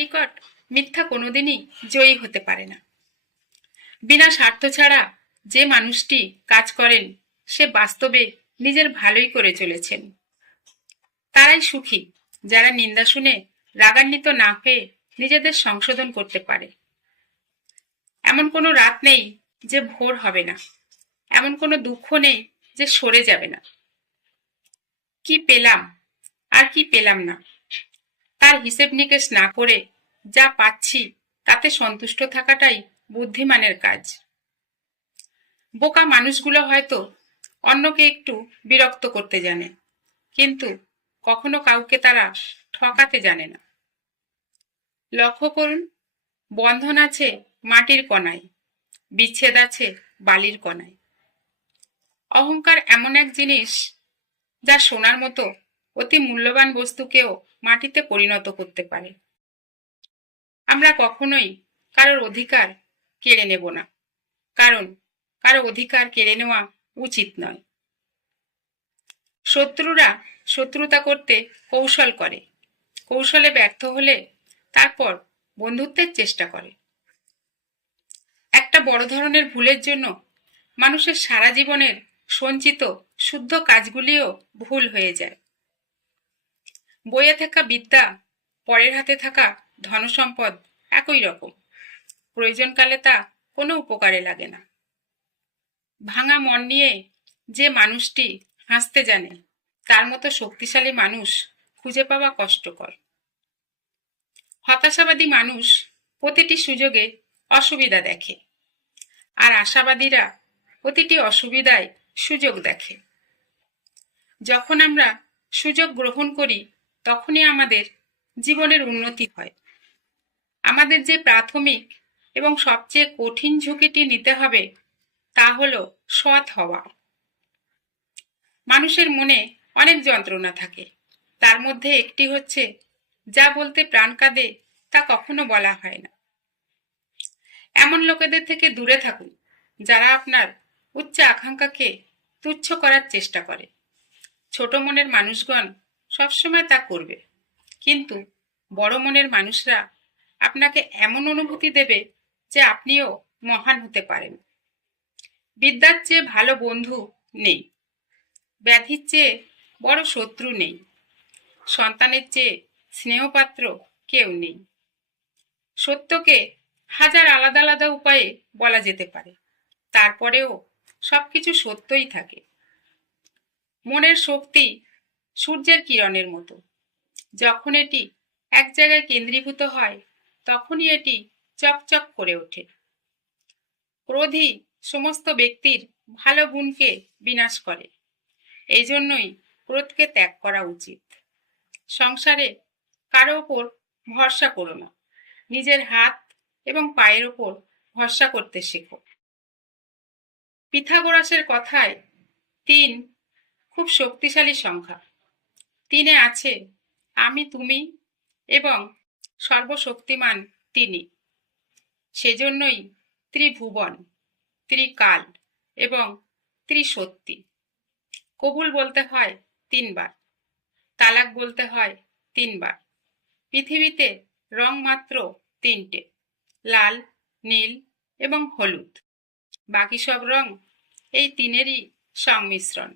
নিকট মিথ্যা কোনোদিনই জয়ী হতে পারে না। বিনা স্বার্থ ছাড়া যে মানুষটি কাজ করেন সে বাস্তবে নিজের ভালোই করে চলেছেন। তারাই সুখী যারা নিন্দা শুনে রাগান্বিত না হয়ে নিজেদের সংশোধন করতে পারে। এমন কোনো রাত নেই যে ভোর হবে না, এমন কোনো দুঃখ নেই যে সরে যাবে না। কি পেলাম আর কি পেলাম না তার হিসেব নিকেশ না করে যা পাচ্ছি তাতে সন্তুষ্ট থাকাটাই বুদ্ধিমানের কাজ। বোকা মানুষগুলো হয়তো অন্যকে একটু বিরক্ত করতে জানে, কিন্তু কখনো কাউকে তারা ঠকাতে জানে না। লক্ষ্য করুন, বন্ধন আছে মাটির কণায়, বিচ্ছেদ আছে বালির কণায়। অহংকার এমন এক জিনিস যা সোনার মতো অতি মূল্যবান বস্তুকেও মাটিতে পরিণত করতে পারে। আমরা কখনোই কারোর অধিকার কেড়ে নেব না, কারণ কারো অধিকার কেড়ে নেওয়া উচিত নয়। শত্রুরা শত্রুতা করতে কৌশল করে, কৌশলে ব্যর্থ হলে তারপর বন্ধুত্বের চেষ্টা করে। একটা বড় ধরনের ভুলের জন্য মানুষের সারা জীবনের সঞ্চিত শুদ্ধ কাজগুলিও ভুল হয়ে যায়। বইয়ে থাকা বিদ্যা, পরের হাতে থাকা ধনসম্পদ একই রকম, প্রয়োজনকালে তা কোনো উপকারে লাগে না। ভাঙা মন নিয়ে যে মানুষটি হাসতে জানে তার মতো শক্তিশালী মানুষ খুঁজে পাওয়া কষ্টকর। হতাশাবাদী মানুষ প্রতিটি সুযোগে অসুবিধা দেখে, আর আশাবাদীরা প্রতিটি অসুবিধায় সুযোগ দেখে। যখন আমরা সুযোগ গ্রহণ করি তখনই আমাদের জীবনের উন্নতি হয়। আমাদের যে প্রাথমিক এবং সবচেয়ে কঠিন ঝুঁকিটি নিতে হবে তা হলো সৎ হওয়া। মানুষের মনে অনেক যন্ত্রণা থাকে, তার মধ্যে একটি হচ্ছে যা বলতে প্রাণ কাঁদে তা কখনো বলা হয় না। এমন লোকেদের থেকে দূরে থাকুন যারা আপনার উচ্চ আকাঙ্ক্ষাকে তুচ্ছ করার চেষ্টা করে। ছোট মনের মানুষগণ সবসময় তা করবে, কিন্তু বড় মনের মানুষরা আপনাকে এমন অনুভূতি দেবে যে আপনিও মহান হতে পারেন। বিদ্যার চেয়ে ভালো বন্ধু নেই, ব্যাধির চেয়ে বড় শত্রু নেই, সন্তানের চেয়ে স্নেহপাত্র কেউ নেই। সত্যকে হাজার আলাদা আলাদা উপায়ে বলা যেতে পারে, তারপরেও সবকিছু সত্যই থাকে। মনের শক্তি সূর্যের কিরণের মতো, যখন এটি এক জায়গায় কেন্দ্রীভূত হয় তখনই এটি চকচক করে ওঠে। ক্রোধই সমস্ত ব্যক্তির ভালো গুণকে বিনাশ করে, এই জন্যই ক্রোধকে ত্যাগ করা উচিত। সংসারে কারো ওপর ভরসা করো না, নিজের হাত এবং পায়ের ওপর ভরসা করতে শেখো। পিথাগোরাসের কথায় ৩ খুব শক্তিশালী সংখ্যা। ৩-এ আছে আমি, তুমি এবং সর্বশক্তিমান তিনি। সেজন্যই ত্রিভুবন, ত্রিকাল এবং ত্রিশক্তি। কবুল বলতে হয় ৩ বার, তালাক বলতে হয় ৩ বার। পৃথিবীতে রং মাত্র ৩টে, লাল, নীল এবং হলুদ। বাকি সব রং এই ৩-এরই সংমিশ্রণ।